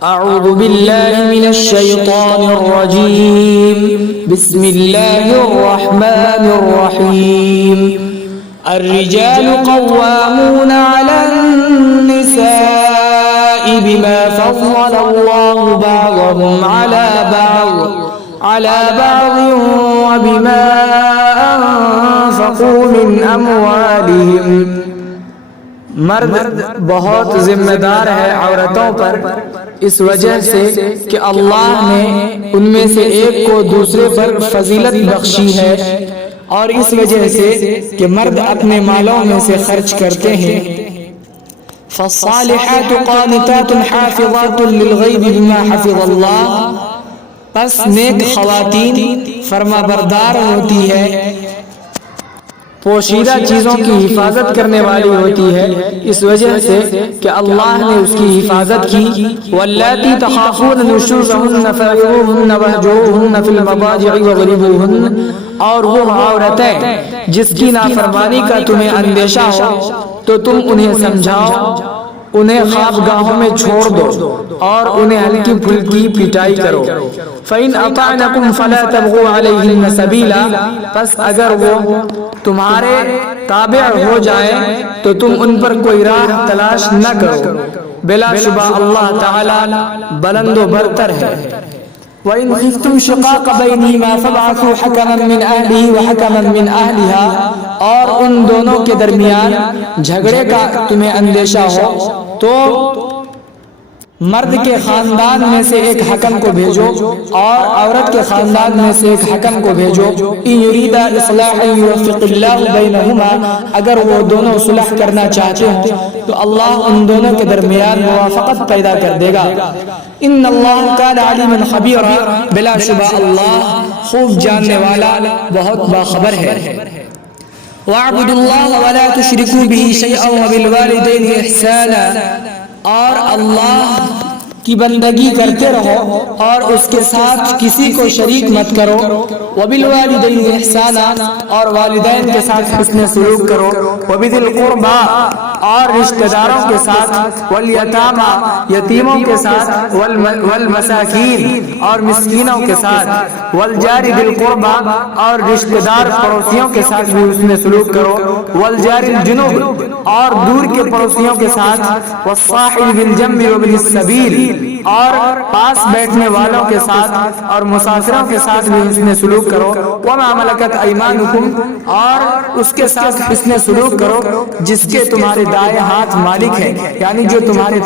أعوذ بالله من الشيطان الرجيم بسم الله الرحمن الرحيم الرجال قوامون على النساء بما فضل الله بعضهم على بعض وبما أنفقوا من أموالهم مرد بہت ذمہ دار ہے عورتوں پر اس وجہ سے کہ اللہ نے ان میں سے ایک کو دوسرے پر فضیلت بخشی ہے اور اس وجہ سے کہ مرد اپنے مالوں میں سے خرچ کرتے ہیں فالصالحات قانتات حافظات للغیب بما حفظ اللہ پس نیک خواتین فرما بردار ہوتی ہے پوشیدہ چیزوں کی حفاظت کرنے والی ہوتی ہے اس وجہ سے کہ اللہ نے اس کی حفاظت کی واللاتی تخافون نشوزهن فعظوهن واهجروهن في المضاجع واضربوهن اور وہ عورتیں جس کی نافرمانی کا تمہیں اندیشہ ہو تو تم انہیں سمجھاؤ انہیں خوابگاہوں میں چھوڑ دو اور انہیں ہلکی پھلکی پٹائی کرو فَإِنْ أَطَعْنَكُمْ فَلَا تَبْغُوا عَلَيْهِنَّ سَبِيلًا پس اگر وہ تمہارے تابع ہو جائیں تو تم ان پر کوئی راہ تلاش نہ کرو بلا شبہ اللہ تعالی بلند و برتر ہے وَإِنْ خِفْتُمْ شِقَاقَ بَيْنِهِمَا فَابْعَثُوا حَكَمًا مِنْ أَهْلِهِ وَحَكَمًا مِنْ أَهْلِهَا اور ان دونوں کے درمیان جھگڑے کا تمہیں اندیشہ ہو تو مرد کے خاندان میں سے ایک حکم کو بھیجو اور عورت کے خاندان میں سے ایک حکم کو بھیجو ان یریدا اصلاحا یوفق اللہ بینہما اگر وہ دونوں صلح کرنا چاہتے ہوں تو اللہ ان دونوں کے درمیان موافقت پیدا کر دے گا ان اللہ کان علیما خبیرا بلا شبہ اللہ خوب جاننے والا بہت باخبر ہے وَاعْبُدُوا اللَّهَ وَلَا تُشْرِكُوا بِهِ شَيْئًا وَبِالْوَالِدَيْنِ إِحْسَانًا اور اللہ کی بندگی کرتے رہو اور اس کے ساتھ کسی کو شریک مت کرو وَبِالْوَالِدَيْنِ إِحْسَانًا اور والدین کے ساتھ حسن سلوک کرو وَبِذِي الْقُرْبَى اور رشتہ داروں کے ساتھ وَالْيَتَامَى یتیموں کے ساتھ وَالْمَسَاكِينَ اور مسکینوں کے ساتھ وَالْجَارِ ذِي الْقُرْبَى اور رشتہ دار پڑوسیوں کے ساتھ بھی حسن سلوک کرو وَالْجَارِ الْجُنُبِ اور دور کے پڑوسیوں کے ساتھ وَالصَّاحِبِ بِالْجَنبِ وَابْنِ السَّبِيلِ اور پاس بیٹھنے والوں کے ساتھ اور مسافروں کے ساتھ بھی حسن سلوک کرو وَمَا مَلَكَتْ أَيْمَانُكُمْ اور اس کے ساتھ حسن سلوک کرو جس کے تمہارے دائیں ہاتھ مالک ہیں یعنی جو تمہارے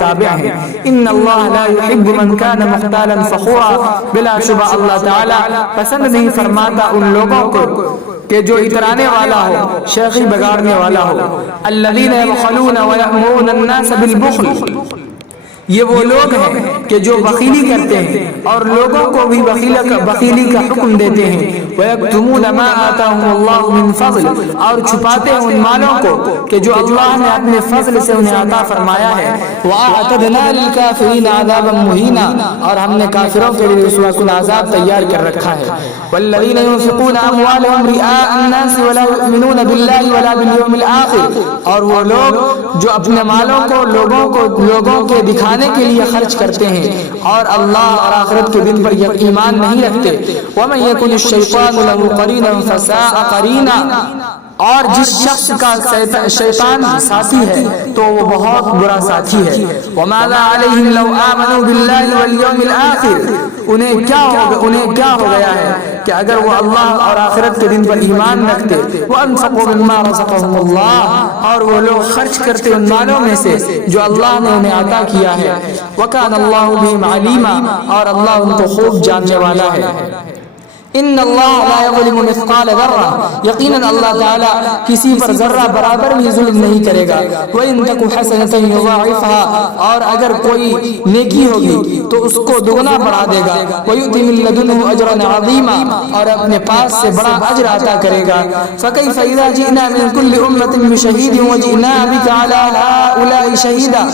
تابع ہیں ان اللہ لا يحب من كان مختالا فخورا بلا شبہ اللہ تعالی پسند نہیں فرماتا ان لوگوں کو کہ جو اترانے والا ہو شیخی بگاڑنے والا ہو الذين يبخلون ويأمرون الناس بالبخل یہ وہ لوگ ہیں کہ جو بخیلی کرتے ہیں اور لوگوں کو بھی بخیلی کا حکم دیتے ہیں وَيَكْتُمُونَ مَا آتَاهُمُ اللَّهُ مِنْ فَضْلٍ اور چھپاتے ہیں ان مالوں کو کہ جو اللہ نے اپنے فضل سے انہیں عطا فرمایا ہے وَأَعْتَدْنَا لِلْكَافِرِينَ عَذَابًا مُهِينًا اور ہم نے کافروں کے لیے رسوا کن عذاب تیار کر رکھا ہے وَالَّذِينَ يُنْفِقُونَ أَمْوَالَهُمْ رِئَاءَ النَّاسِ وَلَا يُؤْمِنُونَ بِاللَّهِ وَلَا بِالْيَوْمِ الْآخِرِ اور وہ لوگ جو اپنے مالوں کو لوگوں کے دکھانے کے لیے خرچ کرتے ہیں اور اللہ اور آخرت کے دن پر ایمان نہیں رکھتے وَمَن يَكُنِ الشَّيْطَانُ لَهُ قَرِينًا فَسَاءَ قَرِينًا اور جس شخص کا شیطان ساتھی ہے تو وہ بہت برا ساتھی ہے وَمَاذَا عَلَيْهِمْ لَوْ آمَنُوا بِاللَّهِ وَالْيَوْمِ الْآخِرِ انہیں کیا ہو گیا ہے کہ اگر وہ اللہ اور آخرت کے دن پر ایمان رکھتے وَأَنفَقُوا مِمَّا رَزَقَهُمُ اللَّهُ اور وہ لوگ خرچ کرتے ان مالوں میں سے جو اللہ نے انہیں عطا کیا ہے وَكَانَ اللَّهُ بِهِمْ عَلِيمًا اور اللہ ان کو خوب جاننے والا ہے ان اللہ لا یظلم مثقال ذرہ یقیناً اللہ تعالی کسی پر ذرہ برابر بھی ظلم نہیں کرے گا وَإِن تَكُ حَسَنَةً يُضَاعِفْهَا اور اگر کوئی نیکی ہوگی تو اس کو دگنا بڑھا دے گا وَيُؤْتِ مِن لَدُنْهُ أَجْرًا عَظِيمًا اور اپنے پاس سے بڑا اجر عطا کرے گا فَكَيْفَ إِذَا جِئْنَا مِن كُلِّ أُمَّةٍ بِشَهِيدٍ وَجِئْنَا بِكَ عَلَى هَؤُلَاءِ شَهِيدًا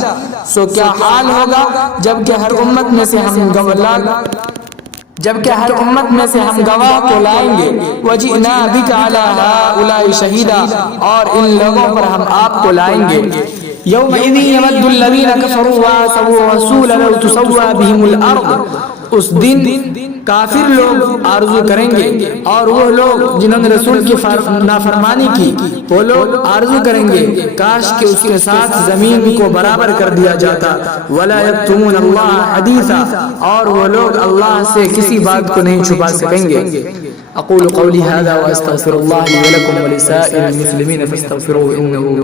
سو کیا حال ہوگا جبکہ ہر امت میں سے ہم گواہ کو لائیں گے وَجِئْنَا بِكَ عَلَى هَؤُلَاءِ شَهِيدًا اور ان لوگوں پر ہم آپ کو لائیں گے یومئذ یود الذین کفروا وعصوا الرسول لو تسوى بهم الارض، اس دن کافر لوگ آرزو کریں گے، اور وہ لوگ جنہوں نے رسول کی نافرمانی کی وہ لوگ آرزو کریں گے کاش کہ اس کے ساتھ زمین کو برابر کر دیا جاتا، ولا یکتمون اللہ حدیثا، اور وہ لوگ اللہ سے کسی بات کو نہیں چھپا سکیں گے۔ اقول قولی هذا واستغفر الله لي ولكم ولسائر المسلمين فاستغفروه انه